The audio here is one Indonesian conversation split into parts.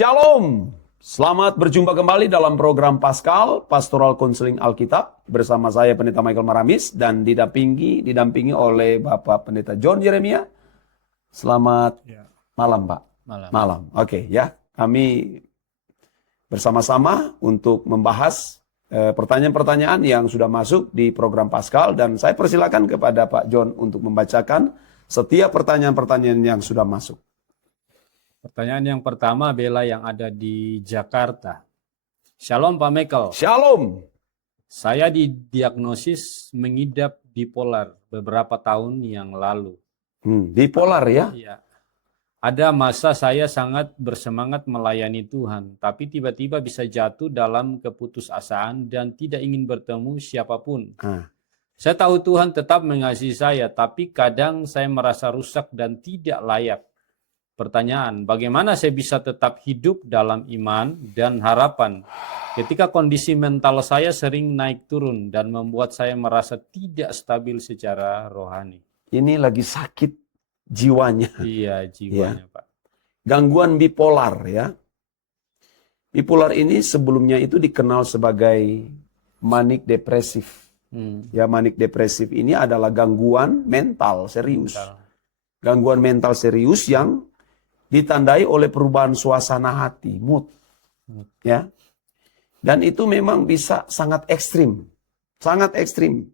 Shalom, selamat berjumpa kembali dalam program Paskal, Pastoral Counseling Alkitab. Bersama saya Pendeta Michael Maramis dan didampingi oleh Bapak Pendeta John Yeremia. Selamat malam Pak. Malam. Oke, ya. Kami bersama-sama untuk membahas pertanyaan-pertanyaan yang sudah masuk di program Paskal. Dan saya persilakan kepada Pak John untuk membacakan setiap pertanyaan-pertanyaan yang sudah masuk. Pertanyaan yang pertama, Bella yang ada di Jakarta. Shalom Pak Michael. Shalom. Saya didiagnosis mengidap bipolar beberapa tahun yang lalu. Bipolar ya? Iya. Ada masa saya sangat bersemangat melayani Tuhan, tapi tiba-tiba bisa jatuh dalam keputusasaan dan tidak ingin bertemu siapapun. Saya tahu Tuhan tetap mengasihi saya, tapi kadang saya merasa rusak dan tidak layak. Pertanyaan, bagaimana saya bisa tetap hidup dalam iman dan harapan ketika kondisi mental saya sering naik turun dan membuat saya merasa tidak stabil secara rohani? Ini lagi sakit jiwanya. Iya, jiwanya Pak. Gangguan bipolar ya. Bipolar ini sebelumnya itu dikenal sebagai manik depresif. Ya, manik depresif ini adalah gangguan mental serius. Gangguan mental serius yang ditandai oleh perubahan suasana hati, mood. Ya. Dan itu memang bisa sangat ekstrim. Sangat ekstrim.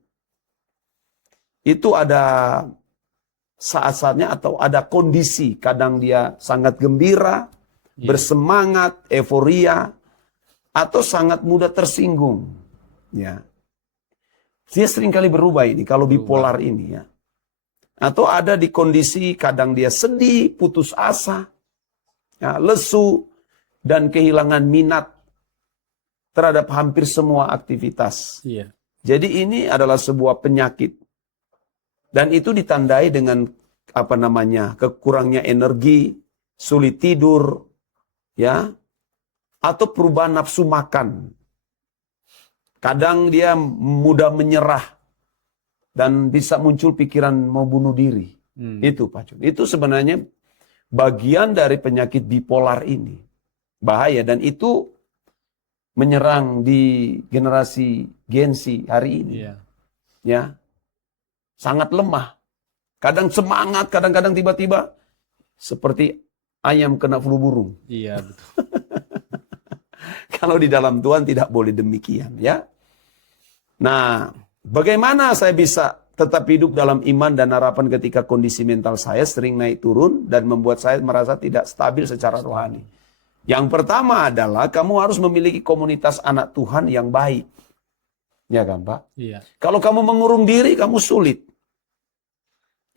Itu ada saat-saatnya atau ada kondisi. Kadang dia sangat gembira, bersemangat, euforia, atau sangat mudah tersinggung. Ya. Dia seringkali berubah ini kalau bipolar ini ya. Atau ada di kondisi kadang dia sedih, putus asa, ya, lesu, dan kehilangan minat terhadap hampir semua aktivitas. Iya. Jadi ini adalah sebuah penyakit. Dan itu ditandai dengan kekurangnya energi, sulit tidur, ya, atau perubahan nafsu makan. Kadang dia mudah menyerah. Dan bisa muncul pikiran mau bunuh diri. Itu Pak Cun. Itu sebenarnya bagian dari penyakit bipolar ini. Bahaya. Dan itu menyerang di generasi Gen Z hari ini. Ya. Sangat lemah. Kadang semangat, kadang-kadang tiba-tiba seperti ayam kena flu burung. Iya, betul. Kalau di dalam Tuhan tidak boleh demikian. Ya. Nah, bagaimana saya bisa tetap hidup dalam iman dan harapan ketika kondisi mental saya sering naik turun dan membuat saya merasa tidak stabil secara rohani? Yang pertama adalah kamu harus memiliki komunitas anak Tuhan yang baik. Ya kan Pak? Iya. Kalau kamu mengurung diri, kamu sulit.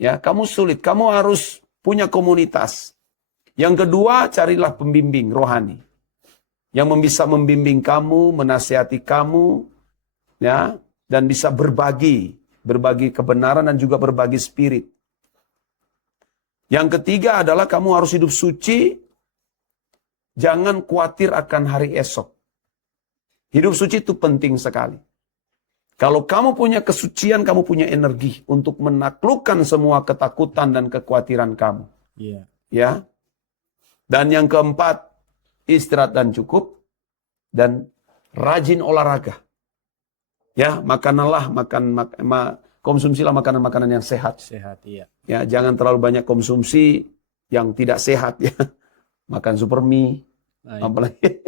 Ya, kamu sulit. Kamu harus punya komunitas. Yang kedua, carilah pembimbing rohani. Yang bisa membimbing kamu, menasihati kamu, ya, dan bisa berbagi kebenaran dan juga berbagi spirit. Yang ketiga adalah kamu harus hidup suci, jangan khawatir akan hari esok. Hidup suci itu penting sekali. Kalau kamu punya kesucian, kamu punya energi untuk menaklukkan semua ketakutan dan kekhawatiran kamu. Iya. Ya. Dan yang keempat, istirahat dan cukup dan rajin olahraga. Ya, konsumsilah makanan-makanan yang sehat. Sehat, iya. Ya, jangan terlalu banyak konsumsi yang tidak sehat ya. Makan super mie, apalagi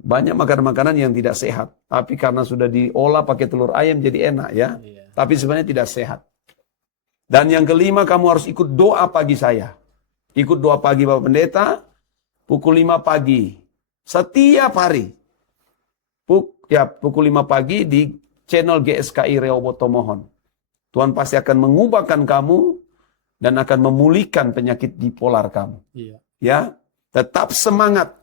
banyak makanan-makanan yang tidak sehat. Tapi karena sudah diolah pakai telur ayam jadi enak ya. Iya. Tapi sebenarnya tidak sehat. Dan yang kelima, kamu harus ikut doa pagi saya. Ikut doa pagi Bapak Pendeta, pukul 5 pagi. Setiap hari. Pukul 5 pagi di channel GSKI Rehoboth Tomohon. Tuhan pasti akan mengubahkan kamu dan akan memulihkan penyakit bipolar kamu. Iya. Ya, tetap semangat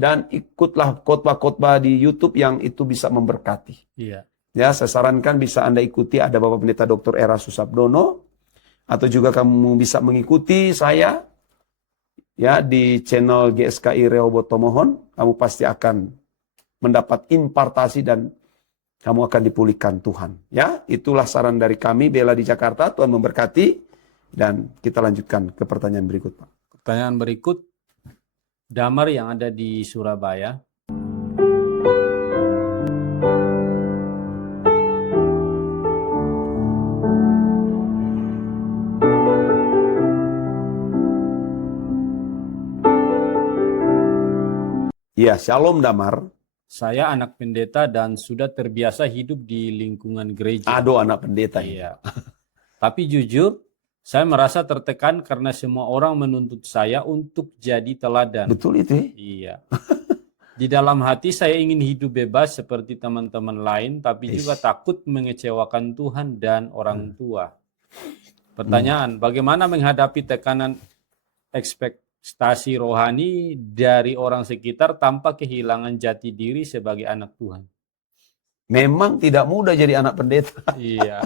dan ikutlah khotbah-khotbah di YouTube yang itu bisa memberkati. Iya. Ya, saya sarankan bisa Anda ikuti, ada Bapak Pendeta Dr. Era Susabdono, atau juga kamu bisa mengikuti saya ya di channel GSKI Rehoboth Tomohon. Kamu pasti akan mendapat impartasi dan kamu akan dipulihkan Tuhan. Ya, itulah saran dari kami, Bella di Jakarta. Tuhan memberkati. Dan kita lanjutkan ke pertanyaan berikut, Pak. Pertanyaan berikut, Damar yang ada di Surabaya. Ya, Shalom Damar. Saya anak pendeta dan sudah terbiasa hidup di lingkungan gereja. Aduh, anak pendeta ini. Iya. Tapi jujur, saya merasa tertekan karena semua orang menuntut saya untuk jadi teladan. Betul itu ya? Iya. Di dalam hati saya ingin hidup bebas seperti teman-teman lain, tapi juga takut mengecewakan Tuhan dan orang tua. Pertanyaan, bagaimana menghadapi tekanan ekspektasi rohani dari orang sekitar tanpa kehilangan jati diri sebagai anak Tuhan? Memang tidak mudah jadi anak pendeta. Iya.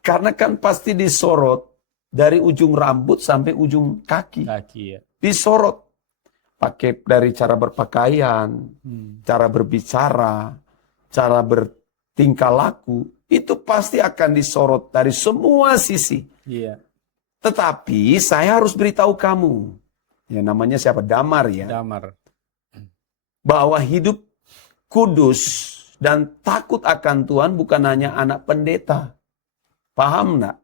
Karena kan pasti disorot dari ujung rambut sampai ujung kaki. Ya. Disorot. Pakai dari cara berpakaian, cara berbicara, cara bertingkah laku. Itu pasti akan disorot dari semua sisi. Iya. Tetapi saya harus beritahu kamu. Ya namanya siapa? Damar ya. Damar. Bahwa hidup kudus dan takut akan Tuhan bukan hanya anak pendeta. Paham enggak?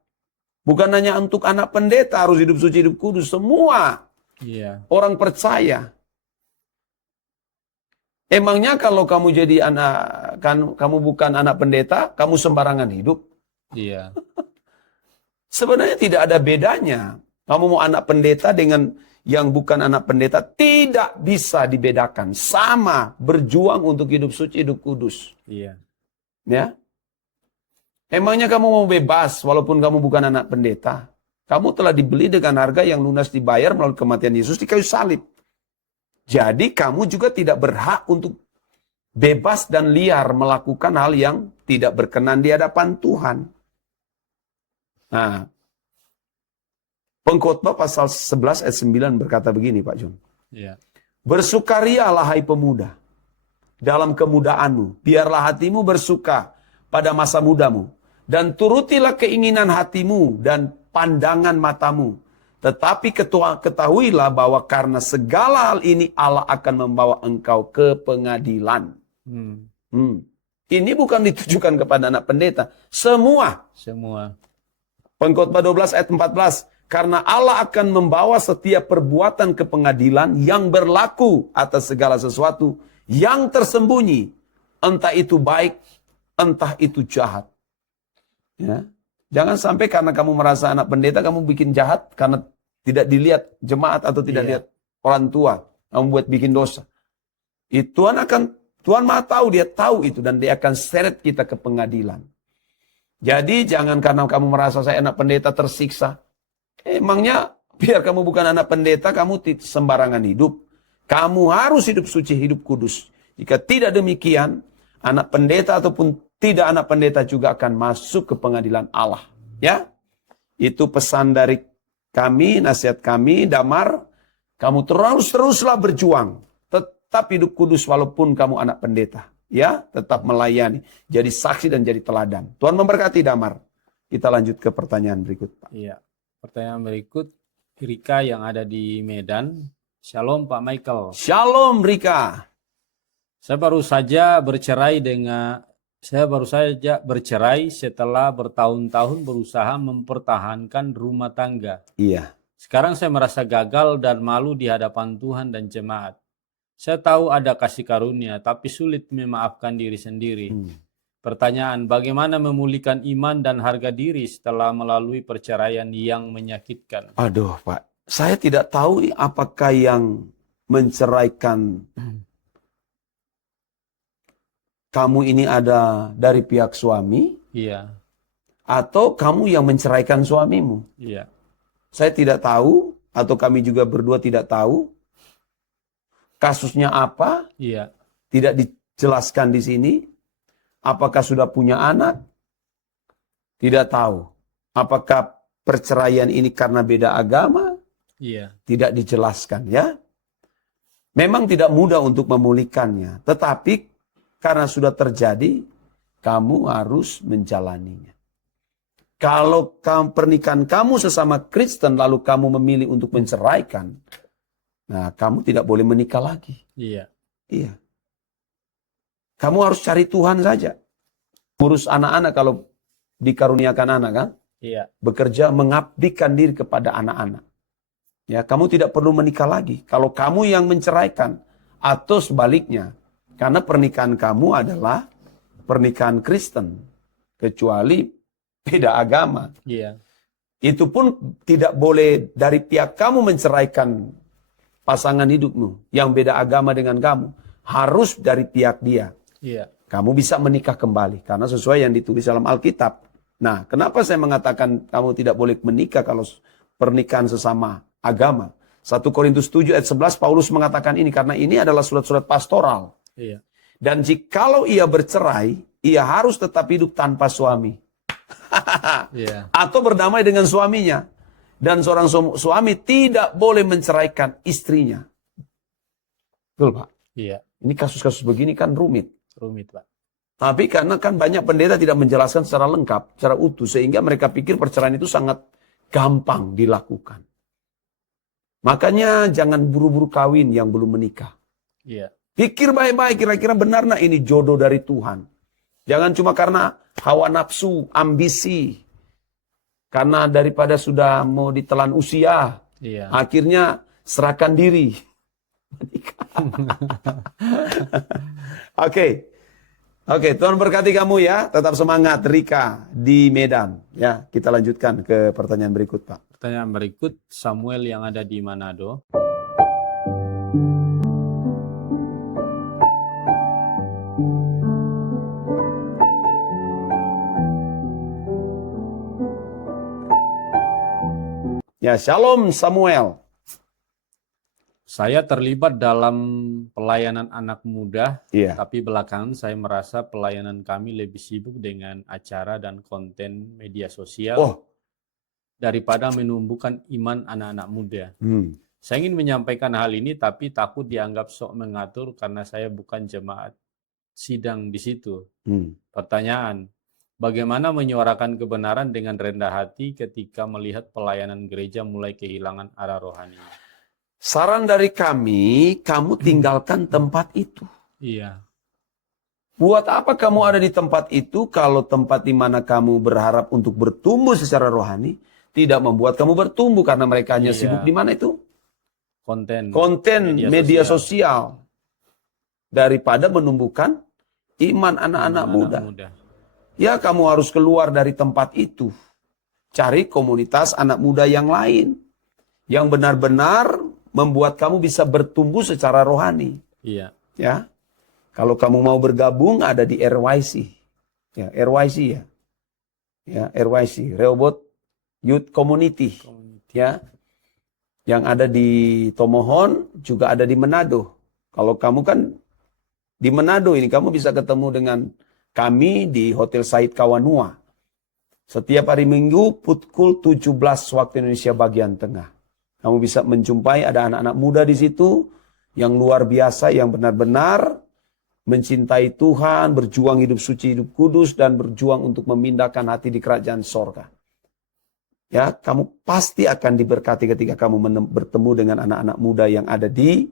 Bukan hanya untuk anak pendeta harus hidup suci, hidup kudus. Semua orang percaya. Emangnya kalau kamu jadi kamu bukan anak pendeta, kamu sembarangan hidup? Iya. Sebenarnya tidak ada bedanya. Kamu mau anak pendeta dengan yang bukan anak pendeta, tidak bisa dibedakan. Sama, berjuang untuk hidup suci, hidup kudus. Iya. Ya. Emangnya kamu mau bebas walaupun kamu bukan anak pendeta? Kamu telah dibeli dengan harga yang lunas dibayar melalui kematian Yesus di kayu salib. Jadi kamu juga tidak berhak untuk bebas dan liar melakukan hal yang tidak berkenan di hadapan Tuhan. Nah, Pengkhotbah pasal 11 ayat 9 berkata begini Pak Jun. Iya. Bersukarialah hai pemuda dalam kemudaanmu. Biarlah hatimu bersuka pada masa mudamu. Dan turutilah keinginan hatimu dan pandangan matamu. Tetapi ketahuilah bahwa karena segala hal ini Allah akan membawa engkau ke pengadilan. Ini bukan ditujukan kepada anak pendeta. Semua. Pengkhotbah 12 ayat 14. Karena Allah akan membawa setiap perbuatan ke pengadilan yang berlaku atas segala sesuatu yang tersembunyi. Entah itu baik, entah itu jahat. Ya. Jangan sampai karena kamu merasa anak pendeta, kamu bikin jahat karena tidak dilihat jemaat atau tidak lihat orang tua. Kamu buat bikin dosa. Tuhan Maha tahu, dia tahu itu dan dia akan seret kita ke pengadilan. Jadi jangan karena kamu merasa saya anak pendeta tersiksa. Emangnya biar kamu bukan anak pendeta, kamu sembarangan hidup. Kamu harus hidup suci, hidup kudus. Jika tidak demikian, anak pendeta ataupun tidak anak pendeta juga akan masuk ke pengadilan Allah. Ya, itu pesan dari kami, nasihat kami, Damar. Kamu teruslah berjuang. Tetap hidup kudus walaupun kamu anak pendeta. Ya, tetap melayani. Jadi saksi dan jadi teladan. Tuhan memberkati Damar. Kita lanjut ke pertanyaan berikut. Iya. Pertanyaan berikut, Rika yang ada di Medan. Shalom Pak Michael. Shalom Rika. Saya baru saja bercerai setelah bertahun-tahun berusaha mempertahankan rumah tangga. Iya. Sekarang saya merasa gagal dan malu di hadapan Tuhan dan jemaat. Saya tahu ada kasih karunia, tapi sulit memaafkan diri sendiri. Pertanyaan, bagaimana memulihkan iman dan harga diri setelah melalui perceraian yang menyakitkan? Aduh Pak, saya tidak tahu apakah yang menceraikan kamu ini ada dari pihak suami, atau kamu yang menceraikan suamimu. Saya tidak tahu, atau kami juga berdua tidak tahu kasusnya apa. Tidak dijelaskan di sini. Apakah sudah punya anak? Tidak tahu. Apakah perceraian ini karena beda agama? Tidak dijelaskan ya. Memang tidak mudah untuk memulihkannya, tetapi karena sudah terjadi, kamu harus menjalaninya. Kalau pernikahan kamu sesama Kristen lalu kamu memilih untuk menceraikan, Nah, kamu tidak boleh menikah lagi. Iya. Iya. Kamu harus cari Tuhan saja. Urus anak-anak kalau dikaruniakan anak kan. Iya. Bekerja mengabdikan diri kepada anak-anak. Ya, kamu tidak perlu menikah lagi. Kalau kamu yang menceraikan atau sebaliknya. Karena pernikahan kamu adalah pernikahan Kristen. Kecuali beda agama. Iya. Itu pun tidak boleh dari pihak kamu menceraikan pasangan hidupmu yang beda agama dengan kamu. Harus dari pihak dia. Iya. Kamu bisa menikah kembali. Karena sesuai yang ditulis dalam Alkitab. Nah, kenapa saya mengatakan kamu tidak boleh menikah kalau pernikahan sesama agama? 1 Korintus 7 ayat 11 Paulus mengatakan ini. Karena ini adalah surat-surat pastoral. Iya. Dan jikalau ia bercerai, ia harus tetap hidup tanpa suami. Iya. Atau berdamai dengan suaminya. Dan seorang suami tidak boleh menceraikan istrinya. Betul, Pak? Iya. Ini kasus-kasus begini kan rumit. Rumit, Pak. Tapi karena kan banyak pendeta tidak menjelaskan secara lengkap, secara utuh. Sehingga mereka pikir perceraian itu sangat gampang dilakukan. Makanya jangan buru-buru kawin yang belum menikah. Iya. Pikir baik-baik, kira-kira benar nah ini jodoh dari Tuhan. Jangan cuma karena hawa nafsu, ambisi. Karena daripada sudah mau ditelan usia, Iya. akhirnya serahkan diri. Oke, Tuhan berkati kamu ya. Tetap semangat Rika di Medan. Ya, kita lanjutkan ke pertanyaan berikut, Pak. Pertanyaan berikut, Samuel yang ada di Manado. Ya, Shalom Samuel. Saya terlibat dalam pelayanan anak muda, Iya. tapi belakangan saya merasa pelayanan kami lebih sibuk dengan acara dan konten media sosial Oh. daripada menumbuhkan iman anak-anak muda. Hmm. Saya ingin menyampaikan hal ini, tapi takut dianggap sok mengatur karena saya bukan jemaat sidang di situ. Pertanyaan, bagaimana menyuarakan kebenaran dengan rendah hati ketika melihat pelayanan gereja mulai kehilangan arah rohani? Saran dari kami, kamu tinggalkan tempat itu. Iya. Buat apa kamu ada di tempat itu kalau tempat di mana kamu berharap untuk bertumbuh secara rohani tidak membuat kamu bertumbuh karena mereka hanya sibuk di mana itu? Konten Media sosial. Daripada menumbuhkan iman anak-anak muda. Ya, kamu harus keluar dari tempat itu. Cari komunitas anak muda yang lain. Yang benar-benar membuat kamu bisa bertumbuh secara rohani. Iya. Ya. Kalau kamu mau bergabung ada di RYC. Ya, RYC ya. Ya, RYC, Rehoboth Youth Community. Ya. Yang ada di Tomohon, juga ada di Manado. Kalau kamu kan di Manado ini kamu bisa ketemu dengan kami di Hotel Said Kawanua. Setiap hari Minggu pukul 17 waktu Indonesia bagian tengah. Kamu bisa menjumpai ada anak-anak muda di situ yang luar biasa, yang benar-benar mencintai Tuhan, berjuang hidup suci, hidup kudus, dan berjuang untuk memindahkan hati di kerajaan sorga. Ya, kamu pasti akan diberkati ketika kamu bertemu dengan anak-anak muda yang ada di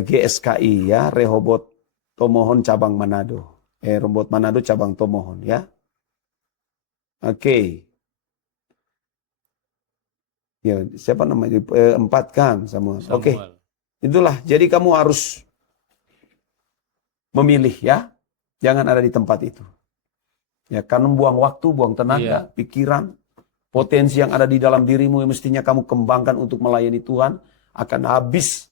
GSKI, ya, Rehoboth Tomohon cabang Manado. Rehoboth Manado cabang Tomohon, ya. Oke. Ya, siapa namanya? 4 kan Samuel. Oke. Itulah. Jadi kamu harus memilih, ya. Jangan ada di tempat itu. Ya, karena buang waktu, buang tenaga, pikiran, potensi yang ada di dalam dirimu yang mestinya kamu kembangkan untuk melayani Tuhan akan habis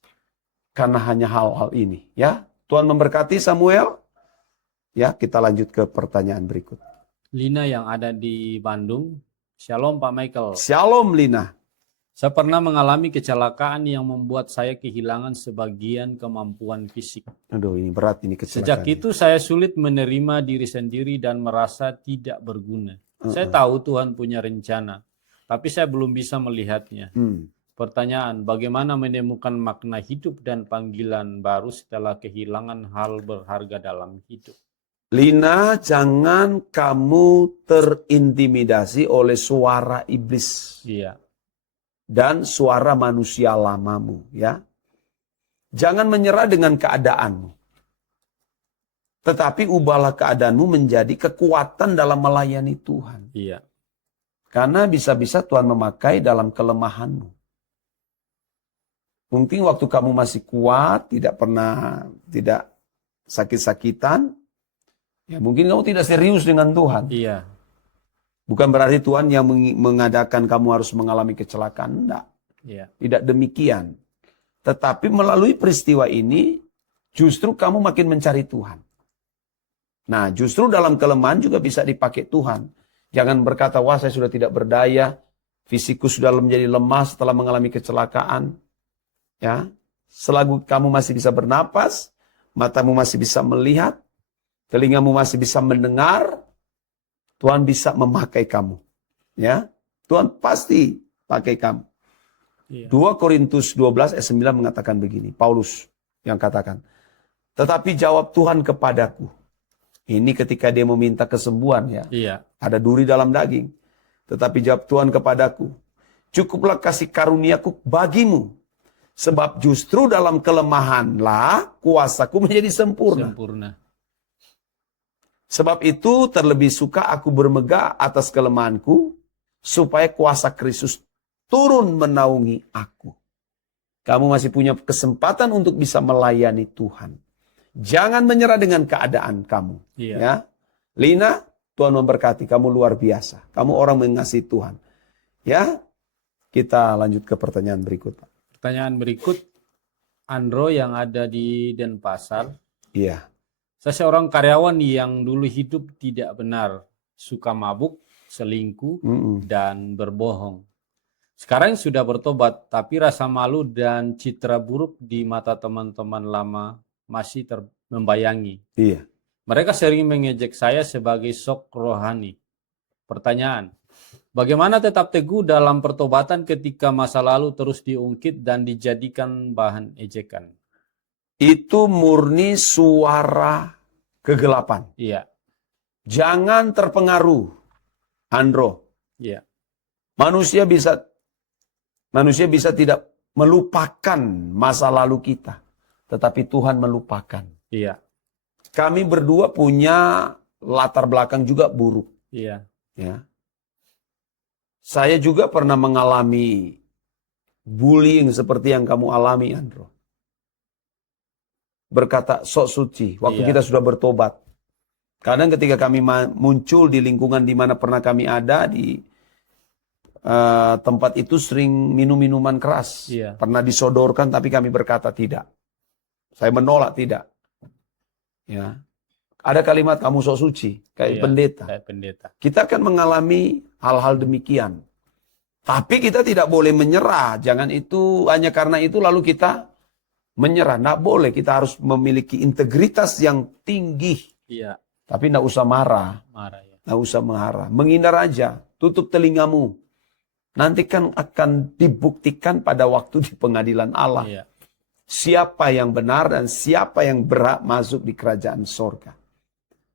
karena hanya hal-hal ini, ya. Tuhan memberkati Samuel. Ya, kita lanjut ke pertanyaan berikut. Lina yang ada di Bandung. Shalom Pak Michael. Shalom Lina. Saya pernah mengalami kecelakaan yang membuat saya kehilangan sebagian kemampuan fisik. Aduh, ini berat ini kecelakaan. Sejak itu saya sulit menerima diri sendiri dan merasa tidak berguna. Saya tahu Tuhan punya rencana, tapi saya belum bisa melihatnya. Pertanyaan, bagaimana menemukan makna hidup dan panggilan baru setelah kehilangan hal berharga dalam hidup? Lina, jangan kamu terintimidasi oleh suara iblis. Iya. dan suara manusia lamamu, ya. Jangan menyerah dengan keadaanmu. Tetapi ubahlah keadaanmu menjadi kekuatan dalam melayani Tuhan. Iya. Karena bisa-bisa Tuhan memakai dalam kelemahanmu. Mungkin waktu kamu masih kuat, tidak sakit-sakitan, ya mungkin kamu tidak serius dengan Tuhan. Iya. Bukan berarti Tuhan yang mengadakan kamu harus mengalami kecelakaan, enggak. Iya. Tidak demikian. Tetapi melalui peristiwa ini, justru kamu makin mencari Tuhan. Nah, justru dalam kelemahan juga bisa dipakai Tuhan. Jangan berkata, wah saya sudah tidak berdaya, fisikku sudah menjadi lemah setelah mengalami kecelakaan. Ya, selagi kamu masih bisa bernapas, matamu masih bisa melihat, telingamu masih bisa mendengar, Tuhan bisa memakai kamu. Ya, Tuhan pasti pakai kamu. Iya. 2 Korintus 12 ayat 9 mengatakan begini, Paulus yang katakan, tetapi jawab Tuhan kepadaku. Ini ketika dia meminta kesembuhan, ya. Iya. Ada duri dalam daging. Tetapi jawab Tuhan kepadaku, cukuplah kasih karuniaku bagimu. Sebab justru dalam kelemahanlah kuasaku menjadi sempurna. Sebab itu terlebih suka aku bermegah atas kelemahanku, supaya kuasa Kristus turun menaungi aku. Kamu masih punya kesempatan untuk bisa melayani Tuhan. Jangan menyerah dengan keadaan kamu. Iya. Ya, Lina, Tuhan memberkati kamu luar biasa. Kamu orang mengasihi Tuhan. Ya, kita lanjut ke pertanyaan berikut, Pak. Pertanyaan berikut, Andro yang ada di Denpasar. Iya. Saya seorang karyawan yang dulu hidup tidak benar, suka mabuk, selingkuh, dan berbohong. Sekarang sudah bertobat, tapi rasa malu dan citra buruk di mata teman-teman lama masih membayangi. Iya. Mereka sering mengejek saya sebagai sok rohani. Pertanyaan, bagaimana tetap teguh dalam pertobatan ketika masa lalu terus diungkit dan dijadikan bahan ejekan? Itu murni suara kegelapan. Iya. Jangan terpengaruh, Andro. Iya. Manusia bisa tidak melupakan masa lalu kita, tetapi Tuhan melupakan. Iya. Kami berdua punya latar belakang juga buruk. Iya. Ya. Saya juga pernah mengalami bullying seperti yang kamu alami, Andro. Berkata sok suci waktu kita sudah bertobat. Kadang ketika kami muncul di lingkungan di mana pernah kami ada, di tempat itu sering minum minuman keras. Iya. Pernah disodorkan tapi kami berkata tidak. Saya menolak tidak. Ya. Ada kalimat kamu sok suci kayak pendeta. Kayak pendeta. Kita akan mengalami hal-hal demikian. Tapi kita tidak boleh menyerah. Jangan itu hanya karena itu lalu kita menyerah. Tidak boleh. Kita harus memiliki integritas yang tinggi. Iya. Tapi tidak usah marah. Ya. Tidak usah marah. Menghindar aja. Tutup telingamu. Nanti kan akan dibuktikan pada waktu di pengadilan Allah. Iya. Siapa yang benar dan siapa yang berhak masuk di kerajaan sorga.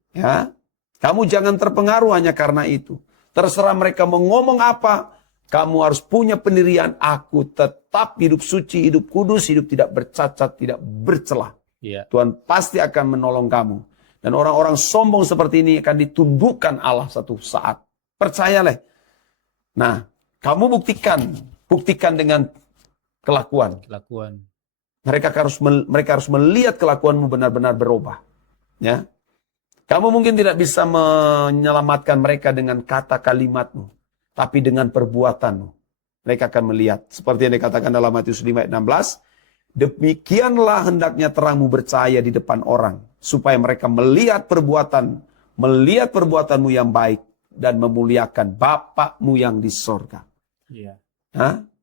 Ya, kamu jangan terpengaruh hanya karena itu. Terserah mereka mau ngomong apa, kamu harus punya pendirian. Aku tetap hidup suci, hidup kudus, hidup tidak bercacat, tidak bercelah. Iya. Tuhan pasti akan menolong kamu. Dan orang-orang sombong seperti ini akan ditundukkan Allah satu saat. Percayalah. Nah, kamu buktikan dengan kelakuan. Mereka harus melihat kelakuanmu benar-benar berubah. Ya. Kamu mungkin tidak bisa menyelamatkan mereka dengan kata kalimatmu, tapi dengan perbuatanmu. Mereka akan melihat. Seperti yang dikatakan dalam Matius 5 ayat 16. Demikianlah hendaknya terangmu bercahaya di depan orang, supaya mereka melihat perbuatanmu yang baik, dan memuliakan Bapakmu yang di sorga. Iya.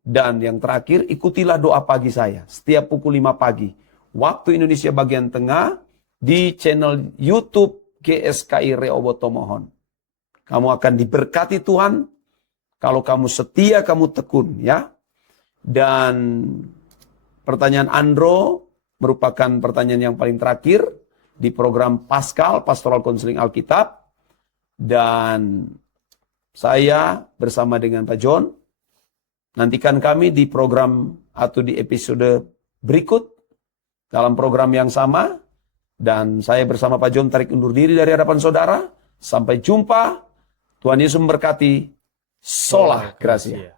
Dan yang terakhir, ikutilah doa pagi saya. Setiap pukul 5 pagi. Waktu Indonesia bagian tengah. Di channel YouTube GSKI Rehoboth Tomohon. Kamu akan diberkati Tuhan. Kalau kamu setia, kamu tekun. Ya. Dan pertanyaan Andro merupakan pertanyaan yang paling terakhir. Di program Paskal, Pastoral Counseling Alkitab. Dan saya bersama dengan Pak John Nantikan kami di program atau di episode berikut dalam program yang sama. Dan saya bersama Pak John tarik undur diri dari hadapan saudara. Sampai jumpa. Tuhan Yesus memberkati. Sola Gracia.